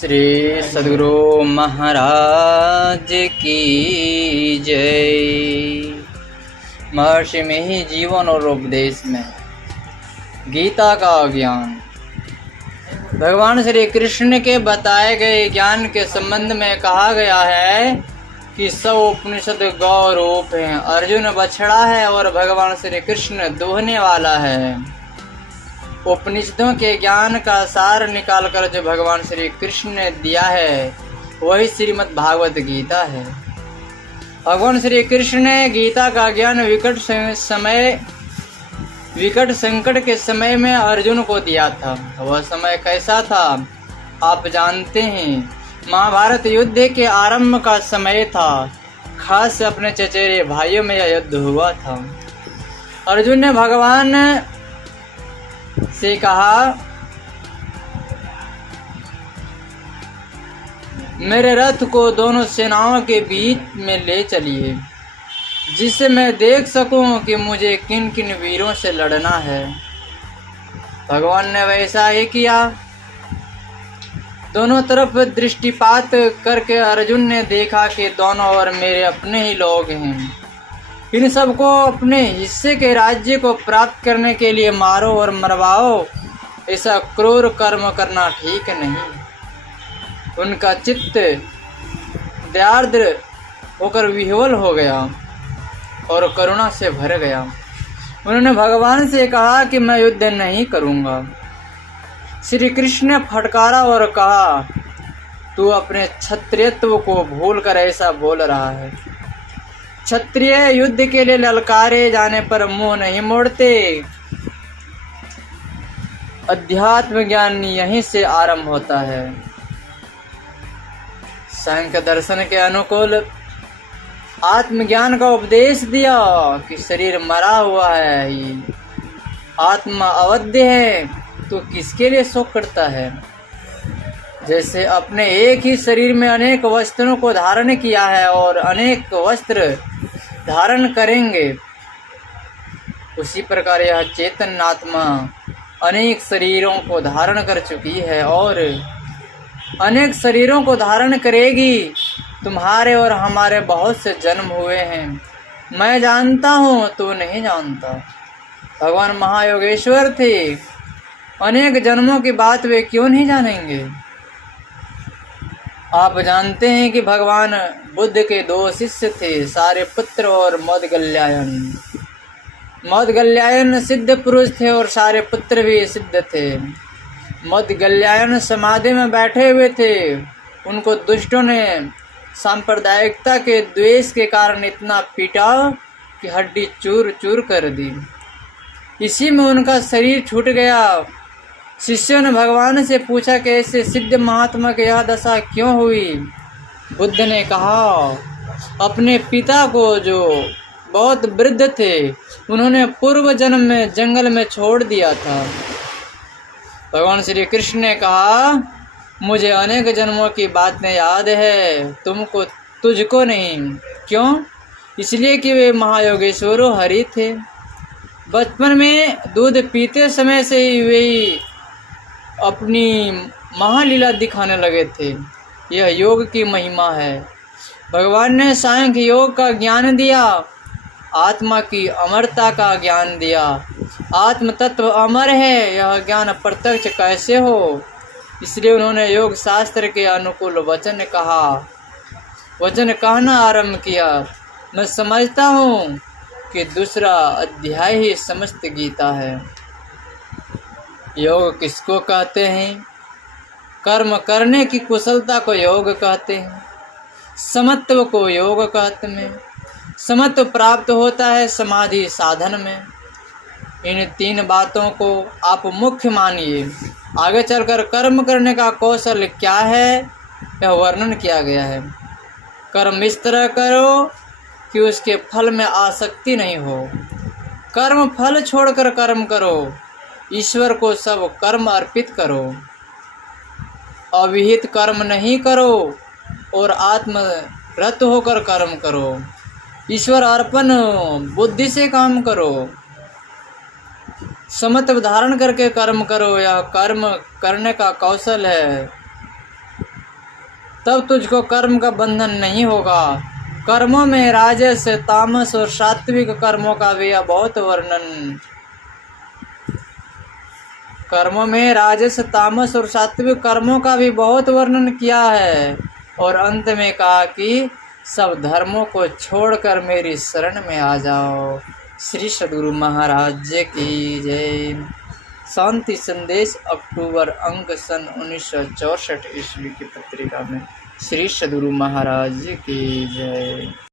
श्री सद्गुरु महाराज की जय। महर्षि में ही जीवन और उपदेश में गीता का ज्ञान। भगवान श्री कृष्ण के बताए गए ज्ञान के संबंध में कहा गया है कि सब उपनिषद गौ रूप हैं। अर्जुन बछड़ा है और भगवान श्री कृष्ण दोहने वाला है। उपनिषदों के ज्ञान का सार निकालकर जो भगवान श्री कृष्ण ने दिया है वही श्रीमद् भागवत गीता है। भगवान श्री कृष्ण ने गीता का ज्ञान विकट संकट के समय में अर्जुन को दिया था। वह समय कैसा था आप जानते हैं। महाभारत युद्ध के आरंभ का समय था। खास अपने चचेरे भाइयों में यह युद्ध हुआ था। अर्जुन ने भगवान से कहा, मेरे रथ को दोनों सेनाओं के बीच में ले चलिए, जिससे मैं देख सकूं कि मुझे किन किन वीरों से लड़ना है। भगवान ने वैसा ही किया। दोनों तरफ दृष्टिपात करके अर्जुन ने देखा कि दोनों ओर मेरे अपने ही लोग हैं। इन सबको अपने हिस्से के राज्य को प्राप्त करने के लिए मारो और मरवाओ। ऐसा क्रूर कर्म करना ठीक नहीं। उनका चित्त दयार्द्र होकर विह्वल हो गया और करुणा से भर गया। उन्होंने भगवान से कहा कि मैं युद्ध नहीं करूँगा। श्री कृष्ण ने फटकारा और कहा, तू अपने क्षत्रियत्व को भूलकर ऐसा बोल रहा है। क्षत्रिय युद्ध के लिए ललकारे जाने पर मुंह नहीं मोड़ते। अध्यात्म ज्ञान यहीं से आरंभ होता है। सांख्य दर्शन के अनुकूल आत्मज्ञान का उपदेश दिया कि शरीर मरा हुआ है, आत्मा अवध्य है, तो किसके लिए शोक करता है। जैसे अपने एक ही शरीर में अनेक वस्त्रों को धारण किया है और अनेक वस्त्र धारण करेंगे, उसी प्रकार यह चेतन आत्मा अनेक शरीरों को धारण कर चुकी है और अनेक शरीरों को धारण करेगी। तुम्हारे और हमारे बहुत से जन्म हुए हैं। मैं जानता हूँ, तू नहीं जानता। भगवान महायोगेश्वर थे। अनेक जन्मों की बात वे क्यों नहीं जानेंगे। आप जानते हैं कि भगवान बुद्ध के दो शिष्य थे, सारिपुत्र और मौदगल्यायन। मौदगल्यायन सिद्ध पुरुष थे और सारिपुत्र भी सिद्ध थे। मौदगल्यायन समाधि में बैठे हुए थे। उनको दुष्टों ने सांप्रदायिकता के द्वेष के कारण इतना पीटा कि हड्डी चूर चूर कर दी। इसी में उनका शरीर छूट गया। शिष्यों ने भगवान से पूछा कि ऐसे सिद्ध महात्मा की यह दशा क्यों हुई। बुद्ध ने कहा, अपने पिता को जो बहुत वृद्ध थे उन्होंने पूर्व जन्म में जंगल में छोड़ दिया था। भगवान श्री कृष्ण ने कहा, मुझे अनेक जन्मों की बातें याद है, तुझको नहीं। क्यों? इसलिए कि वे महायोगेश्वरो हरि थे। बचपन में दूध पीते समय से ही वे अपनी महालीला दिखाने लगे थे। यह योग की महिमा है। भगवान ने सांख्य योग का ज्ञान दिया, आत्मा की अमरता का ज्ञान दिया। आत्म तत्व अमर है, यह ज्ञान प्रत्यक्ष कैसे हो। इसलिए उन्होंने योग शास्त्र के अनुकूल वचन कहना आरंभ किया। मैं समझता हूँ कि दूसरा अध्याय ही समस्त गीता है। योग किसको कहते हैं? कर्म करने की कुशलता को योग कहते हैं। समत्व को योग कहते हैं। समत्व प्राप्त होता है समाधि साधन में। इन तीन बातों को आप मुख्य मानिए। आगे चलकर कर्म करने का कौशल क्या है यह वर्णन किया गया है। कर्म इस तरह करो कि उसके फल में आसक्ति नहीं हो। कर्म फल छोड़कर कर्म करो। ईश्वर को सब कर्म अर्पित करो। अविहित कर्म नहीं करो और आत्मरत होकर कर्म करो। ईश्वर अर्पण बुद्धि से काम करो। समत्व धारण करके कर्म करो। यह कर्म करने का कौशल है। तब तुझको कर्म का बंधन नहीं होगा। कर्मों में राजस, तामस और सात्विक कर्मों का भी बहुत वर्णन कर्मों में राजस, तामस और सात्विक कर्मों का भी बहुत वर्णन किया है। और अंत में कहा कि सब धर्मों को छोड़कर मेरी शरण में आ जाओ। श्री सद्गुरु महाराज की जय। शांति संदेश अक्टूबर अंक सन 1964 ईस्वी की पत्रिका में। श्री सद्गुरु महाराज की जय।